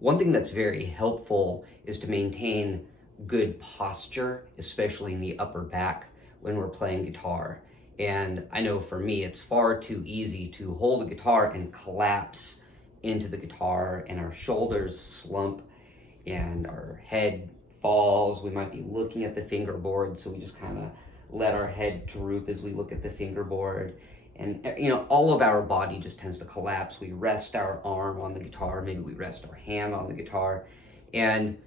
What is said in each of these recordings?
One thing that's very helpful is to maintain good posture, especially in the upper back when we're playing guitar. And I know for me, it's far too easy to hold a guitar and collapse into the guitar, and our shoulders slump and our head falls. We might be looking at the fingerboard, so we just kind of let our head droop as we look at the fingerboard. And all of our body just tends to collapse. We rest our arm on the guitar, maybe we rest our hand on the guitar, and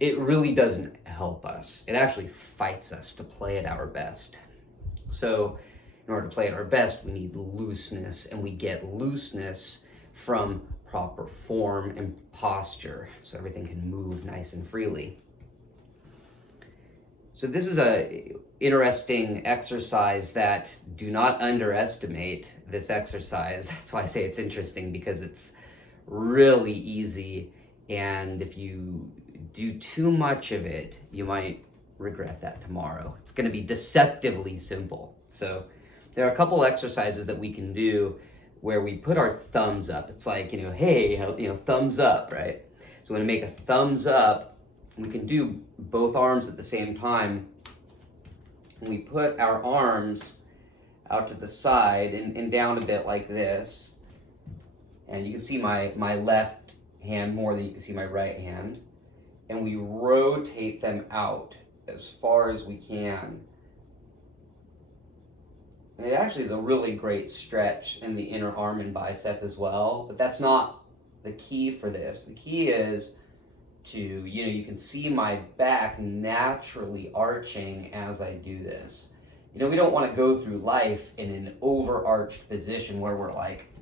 it really doesn't help us. It actually fights us to play at our best. So in order to play at our best, we need looseness, and we get looseness from proper form and posture, so everything can move nice and freely. So this is a interesting exercise that do not underestimate this exercise. That's why I say it's interesting, because it's really easy, and if you do too much of it, you might regret that tomorrow. It's going to be deceptively simple. So there are a couple exercises that we can do where we put our thumbs up. It's like, hey, thumbs up, right? So we're going to make a thumbs up. We can do both arms at the same time. And we put our arms out to the side and down a bit like this. And you can see my left hand more than you can see my right hand. And we rotate them out as far as we can. And it actually is a really great stretch in the inner arm and bicep as well, but that's not the key for this. The key is to, you can see my back naturally arching as I do this. We don't want to go through life in an overarched position where we're like,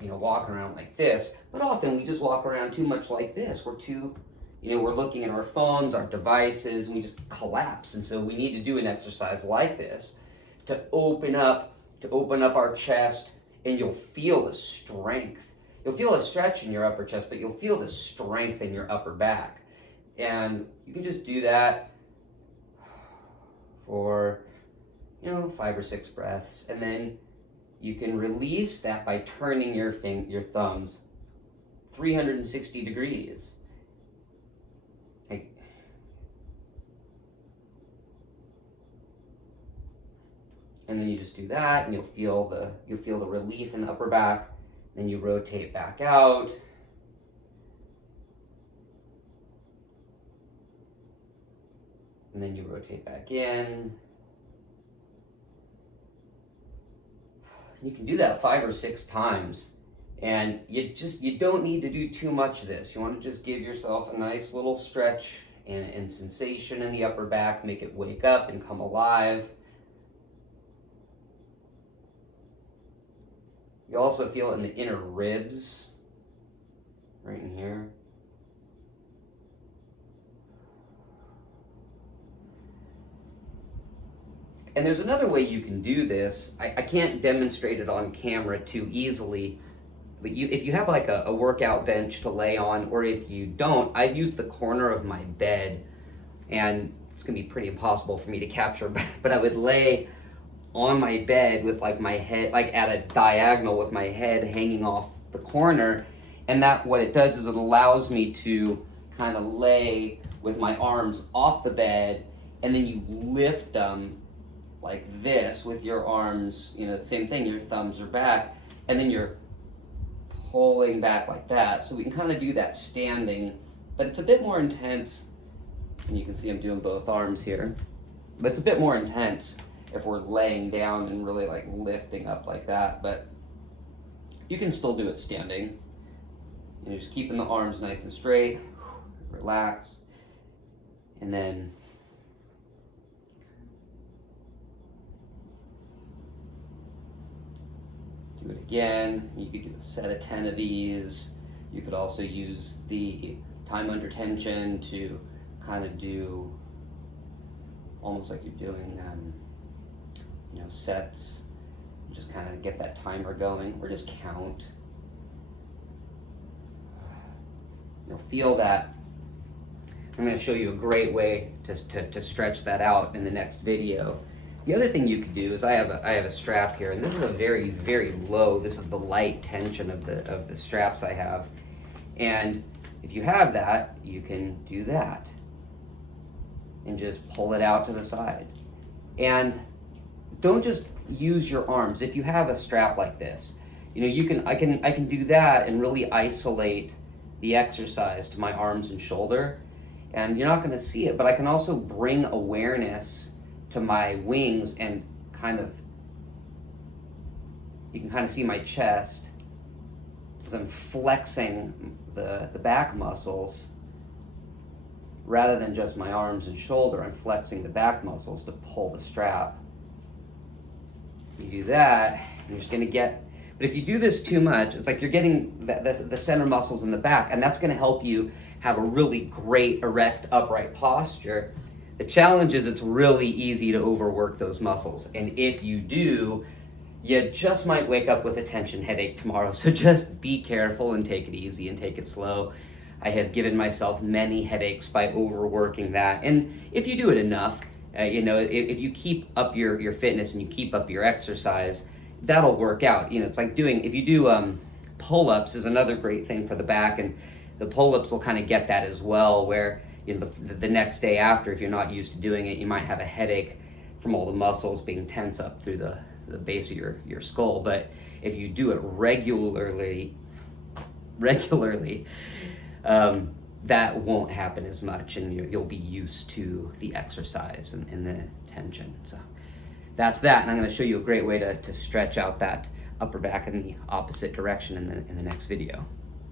walking around like this, but often we just walk around too much like this. We're looking at our phones, our devices, and we just collapse. And so we need to do an exercise like this to open up our chest, and you'll feel the strength. You'll feel a stretch in your upper chest, but you'll feel the strength in your upper back. And you can just do that for, 5 or 6 breaths, and then you can release that by turning your thumbs 360 degrees. And then you just do that, and you'll feel the relief in the upper back. Then you rotate back out. And then you rotate back in. You can do that 5 or 6 times. And you don't need to do too much of this. You want to just give yourself a nice little stretch and sensation in the upper back, make it wake up and come alive. You also feel it in the inner ribs, right in here. And there's another way you can do this. I can't demonstrate it on camera too easily, but if you have like a workout bench to lay on, or if you don't, I've used the corner of my bed, and it's gonna be pretty impossible for me to capture, but I would lay on my bed with like my head like at a diagonal with my head hanging off the corner, and that what it does is it allows me to kind of lay with my arms off the bed, and then you lift them like this with your arms, the same thing, your thumbs are back, and then you're pulling back like that. So we can kind of do that standing, but it's a bit more intense, and you can see I'm doing both arms here, but it's a bit more intense if we're laying down and really like lifting up like that. But you can still do it standing. You're just keeping the arms nice and straight, relax, and then do it again. You could do a set of 10 of these. You could also use the time under tension to kind of do almost like you're doing sets. Just kind of get that timer going, or just count. You'll feel that. I'm going to show you a great way to stretch that out in the next video. The other thing you could do is I have a strap here, and this is a very, very low, this is the light tension of the straps I have. And If you have that, you can do that and just pull it out to the side. And don't just use your arms. If you have a strap like this, I can do that and really isolate the exercise to my arms and shoulder, and you're not going to see it, but I can also bring awareness to my wings and you can kind of see my chest as I'm flexing the back muscles rather than just my arms and shoulder. I'm flexing the back muscles to pull the strap. You do that, you're just going to get, but if you do this too much, it's like you're getting the center muscles in the back, and that's going to help you have a really great erect upright posture. The challenge is it's really easy to overwork those muscles, and if you do, you just might wake up with a tension headache tomorrow. So just be careful and take it easy and take it slow. I have given myself many headaches by overworking that, and if you do it enough, if you keep up your fitness and you keep up your exercise, that'll work out. It's like if you do pull-ups is another great thing for the back, and the pull-ups will kind of get that as well, where the next day after, if you're not used to doing it, you might have a headache from all the muscles being tense up through the base of your skull. But if you do it regularly, that won't happen as much, and you'll be used to the exercise and the tension. So that's that, and I'm going to show you a great way to stretch out that upper back in the opposite direction in the next video.